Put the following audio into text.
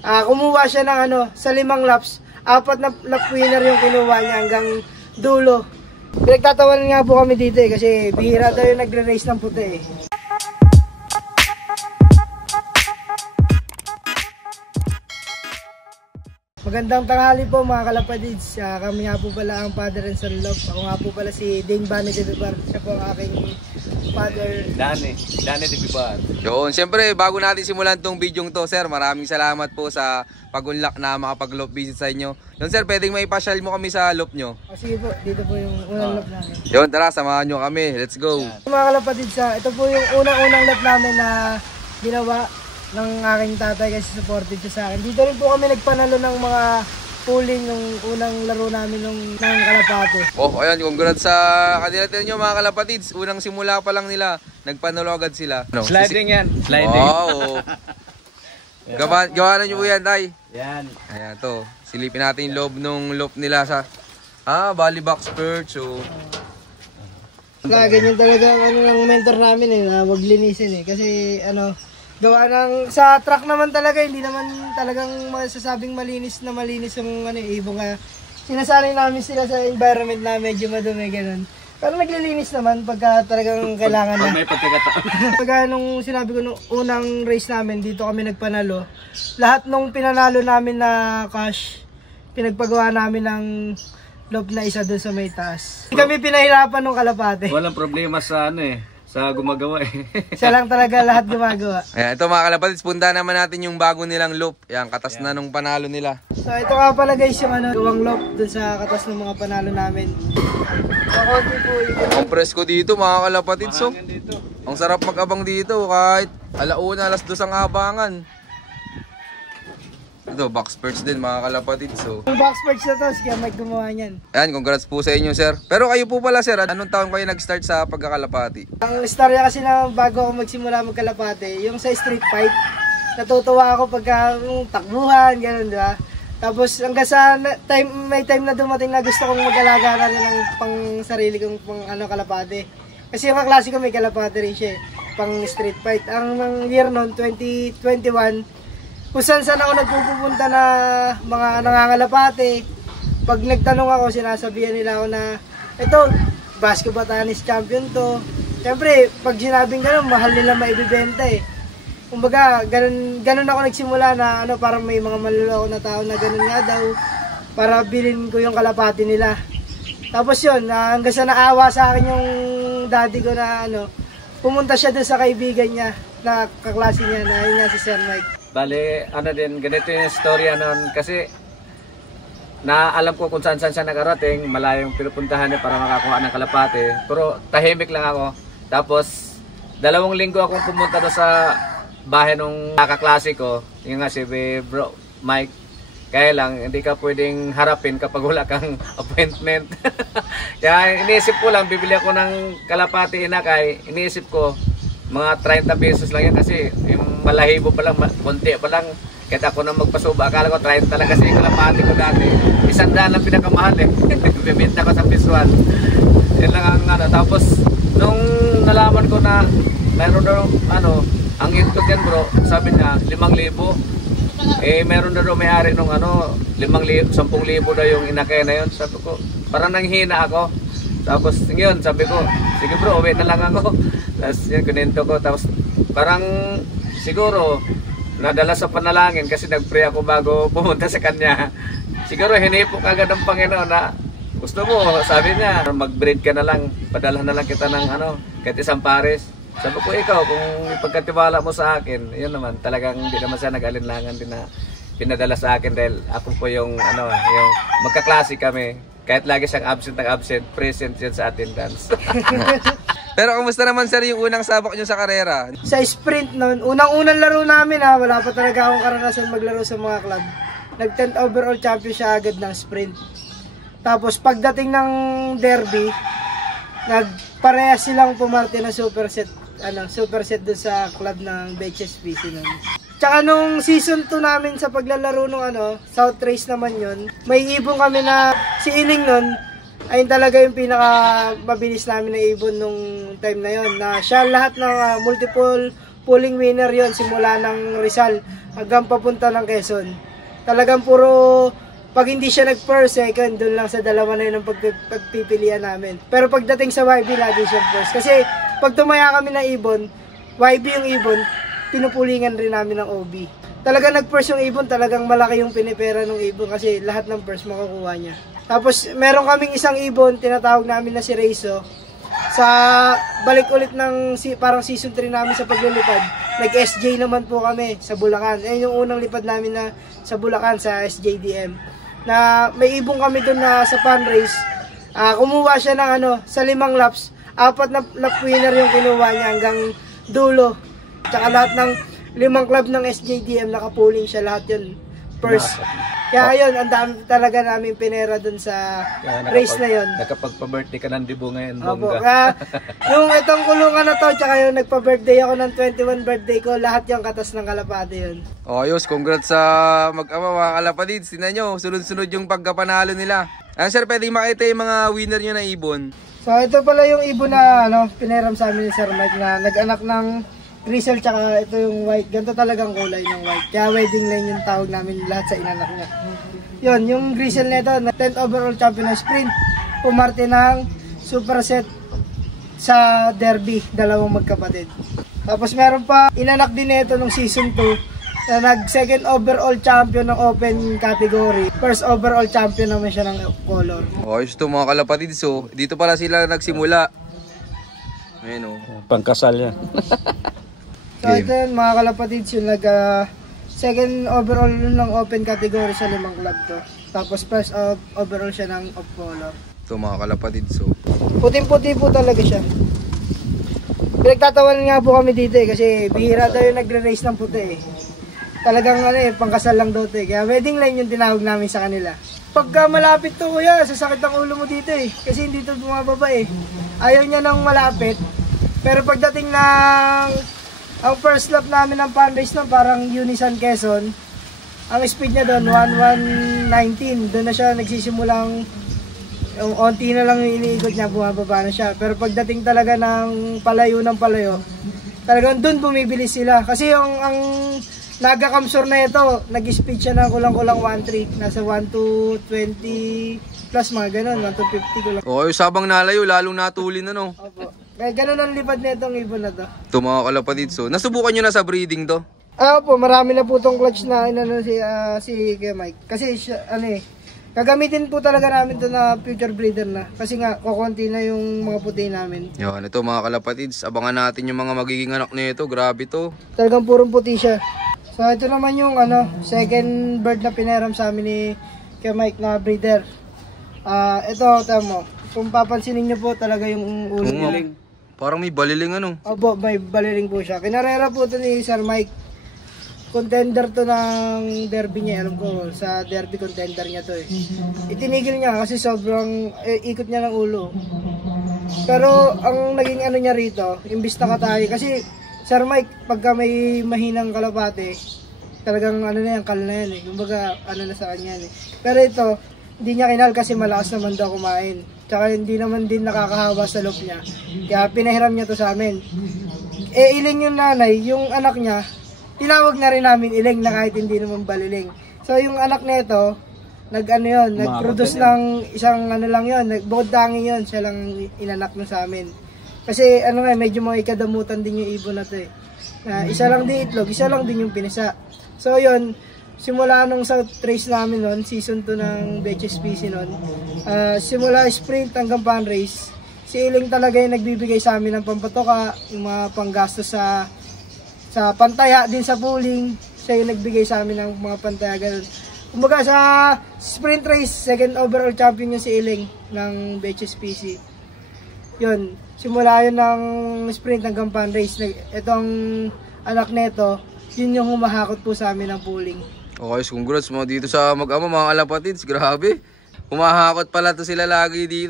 Kumuha siya ng sa 5 laps, 4 na lap winner yung kinuha niya hanggang dulo. Pinagtatawanan nga po kami dito kasi bihira daw yung nagre-race ng puti Magandang tanghali po mga kalapadids. Kami nga po pala ang Father and Son Love. Ako nga po pala si Dane Bani de Pibar. Siya po ang aking father. Dani de Pibar. Yun, siyempre bago natin simulan tong video to, sir, maraming salamat po sa pag-unlock na makapag-loop visit sa inyo. Yun sir, pwedeng may pasyal mo kami sa loop nyo. Sige po, dito po yung unang loop namin. Yun, tara, samahan nyo kami. Let's go. Mga kalapadids, ito po yung unang loop namin na ginawa ng aking tatay kasi supported siya sa akin. Dito rin po kami nagpanalo ng mga pooling ng unang laro namin ng Kalapate. Oh, ayan, congrats sa kanila nyo mga kalapatids. Unang simula pa lang nila, nagpanalo agad sila. No, sliding yan, sliding. Wow. Gawa na nyo po yan, tay. Yan. Ayan to, silipin natin yung loob nung loop nila sa Bali box perch. So ganyan talaga ng mentor namin na wag linisin kasi gawa ng sa truck naman talaga, hindi naman talagang masasabing malinis yung ibong sinasanay namin sila sa environment na medyo madumi ganun. Pero naglilinis naman pagka talagang kailangan na. May pagkakataon. Pagka nung sinabi ko nung unang race namin, dito kami nagpanalo. Lahat nung pinanalo namin na cash, pinagpagawa namin ng loop na isa doon sa may taas. Hindi kami pinahirapan nung Kalapate. Walang problema sa sa gumagawa Siya lang talaga lahat gumagawa. Ayan, ito mga kalapatids, punta naman natin yung bago nilang loop. Ayan, katas na nung panalo nila. So ito nga pala guys yung gawang loop dun sa katas ng mga panalo namin. Kakonti po compress ko dito mga kalapatids. So, ang sarap mag-abang dito kahit alauna, alas 2 ang abangan. Ito, box perch din mga kalapatids. So, yung box perch na to, kaya may gumawa niyan. Ayan, congrats po sa inyo sir. Pero kayo po pala sir, anong taon kayo nag-start sa pagkakalapati? Ang istorya kasi na bago ako magsimula magkalapate, yung sa street fight, natutuwa ako pagka takbuhan, gano'n, di ba? Tapos hanggang sa may time na dumating na gusto kong mag-alaga na ng pang sarili kong kalapate. Kasi yung kaklase ko may kalapate rin siya, pang street fight. Ang year noon, 2021, kung saan ako nagpupunta na mga nangangalapate. Pag nagtanong ako, sinasabihan nila ako na ito, Basco Batanes champion to. Siyempre, pag sinabing gano'n, mahal nila maibibenta Kumbaga, ganun ako nagsimula na parang may mga maluloko na tao na ganun nga daw para bilhin ko yung kalapate nila. Tapos yun, hanggang sa naawa sa akin yung daddy ko na pumunta siya dun sa kaibigan niya na kaklase niya na yun nga si Sir Mike. Bale, ganito yung storya noon kasi alam ko kung saan siya nakarating, malayong pinupuntahan niya para makakuha ng kalapate. Pero tahimik lang ako. Tapos, 2 linggo akong pumunta doon sa bahay nung kaklase ko, yung nga si bro Mike. Kaya lang, hindi ka pwedeng harapin kapag wala kang appointment. Kaya iniisip ko lang, bibili ako ng kalapate inakay. Iniisip ko, mga 30 pesos lang yan kasi yung malahibo pa lang, konti pa lang. Kahit ako na magpasuba, akala ko 30 lang kasi yung kalapate ko dati. 100 lang pinakamahal Bibenta ko sa Pisuan. Yan lang ang Tapos, nung nalaman ko na mayroon daw, ang input yan bro, sabi niya, 5,000. Meron na daw may-ari nung 5,000, 10,000 daw yung inakay na yun. Sabi ko, parang nanghina ako. Tapos ngayon, sabi ko, sige bro, uwi na lang ako. Tapos yun, kunento ko. Tapos parang siguro, nadala sa panalangin kasi nag-pray ako bago pumunta sa kanya. Siguro, hinipok agad ng Panginoon na gusto mo, sabi niya, mag-breed ka na lang, padala na lang kita ng kahit isang pares. Sabi ko, ikaw, kung ipagkatiwala mo sa akin, yun naman, talagang hindi naman siya nag-alinlangan din na pinadala sa akin dahil ako po yung, yung magkaklase kami. Kahit lagi siyang absent, present yun sa attendance. Pero kumusta naman sir yung unang sabak nyo sa karera? Sa sprint noon, unang laro namin wala pa talaga akong karanasan maglaro sa mga club. Nag-10th overall champion siya agad ng sprint. Tapos pagdating ng derby, nagparehas silang pumarte na superset doon sa club ng BHSPC noon. Tsaka nung season 2 namin sa paglalaro nung South Race naman yun, may ibon kami na si Iling nun, ayun talaga yung pinaka mabilis namin na ibon nung time na yon na siya lahat ng multiple pulling winner yon simula ng Rizal hanggang papunta ng Quezon. Talagang puro, pag hindi siya nag-first, second, dun lang sa dalawa na yun ang pagpipilian namin. Pero pagdating sa YB, lagi siya first. Kasi pag tumaya kami ng ibon, YB yung ibon, pinupulingan rin namin ng OB. Talaga nag-first yung ibon, talagang malaki yung pinipera ng ibon kasi lahat ng first makukuha niya. Tapos meron kaming isang ibon, tinatawag namin na si Reiso. Sa balik ulit ng parang season 3 namin sa paglilipad, nag-SJ naman po kami sa Bulacan. Ayun yung unang lipad namin na sa Bulacan sa SJDM. Na may ibon kami doon na sa fan race. Kumuha siya ng sa 5 laps, 4 na lap winner yung kinuha niya hanggang dulo. Tsaka lahat ng 5 club ng SJDM nakapuling siya, lahat yun first. Kaya yun, ang dami talaga namin pinera dun sa race na yun. Nakapagpa-birthday ka ng Dibo ngayon, Opo. bongga. Yung itong kulungan na to, tsaka yung nagpa-birthday ako ng 21 birthday ko, lahat yung katas ng kalapate yun. Ayos, congrats sa mag-ama mga kalapatids. Tingnan nyo, sunod-sunod yung pagkapanalo nila. Sir, pwede makita yung mga winner nyo na ibon? So ito pala yung ibon na pineram sa amin ni Sir Mike na nag-anak ng Grisel, tsaka ito yung white. Ganito talagang kulay ng white. Kaya wedding line yung tawag namin lahat sa inanak niya. Yun, yung Grisel nito, na 10th overall champion ng sprint. Pumarte ng superset sa derby, dalawang magkapatid. Tapos meron pa, inanak din nito nung season 2 na nag second overall champion ng open category. First overall champion naman siya ng color. Ayos to mga kalapatids. So, dito pala sila nagsimula. Ayun Pangkasal yan. So ito yun mga kalapatids, yung second overall ng open category sa 5 club to. Tapos first overall siya ng off color. Ito mga kalapatids. So, Puting-puti po talaga siya. Pinagtatawanan nga po kami dito kasi bihira daw yung nagre-race ng puti Talagang pangkasal lang daw to Kaya wedding line yung tinawag namin sa kanila. Pagka malapit to kuya, sasakit ang ulo mo dito kasi hindi to bumababa Ayaw niya nang malapit. Pero pagdating ng ang first lap namin ng fan race parang Unisan Quezon, ang speed niya doon 1119. Doon na siya nagsisimulang onti na lang yung iniikot niya, bumababa na siya. Pero pagdating talaga ng palayo, talagang doon bumibilis sila. Kasi ang Naga Kamsur na ito, nag-speed siya na kulang-kulang 1.3. Nasa 1-220 plus mga ganun, 1-250 kulang. okay, sabang nalayo, lalong natulin Opo. Kaya ganun ang lipad na itong ibon na to. Ito mga kalapatids. So, nasubukan nyo na sa breeding to? Opo, marami na po itong clutch na si Kuya Mike. Kasi siya, gagamitin po talaga namin to na future breeder na. Kasi nga, kukunti na yung mga puti namin. Yan, ito mga kalapatids. Abangan natin yung mga magiging anak nito. Grabe to. Talagang purong puti siya. So, ito naman yung second bird na pineram sa amin ni Kuya Mike na breeder. Ito, tamo. Kung papansinin nyo po talaga yung ulo niya. Parang may baliling Opo, may baliling po siya. Kinarera po ito ni Sir Mike. Contender to ng derby niya. Alam ko, sa derby contender niya to Itinigil niya kasi sobrang ikot niya ng ulo. Pero ang naging niya rito, imbis na katay. Kasi Sir Mike, pagka may mahinang kalapate, talagang kal na yan Kumbaga, na sa kanya Pero ito, hindi niya kinal kasi malakas naman daw kumain. Tsaka hindi naman din nakakahawa sa loob niya. Kaya pinahiram niya to sa amin. Iling yung nanay, yung anak niya, tinawag na rin namin iling na kahit hindi naman baliling. So yung anak nito, nag-produce ng isang lang yun, bukod tangi yun, siya lang inanak na sa amin. Kasi medyo mga ikadamutan din yung ibon na to isa lang din itlog, isa lang din yung pinisa. So yun, simula nung sa race namin noon, season 2 ng BHSPC noon, simula sprint hanggang fan race, si Iling talaga yung nagbibigay sa amin ng pampatoka, yung mga panggastos sa pantaya din sa pooling, siya yung nagbigay sa amin ng mga pantaya ganun. Kumbaga sa sprint race, second overall champion yung si Iling ng BHSPC. Yun, simula yun ng sprint hanggang fan race. Itong anak neto, yun yung humahakot po sa amin ng pooling. Okay, congrats mo dito sa mag-ama mga kalapatids. Grabe. Humahakot pala to sila lagi dito.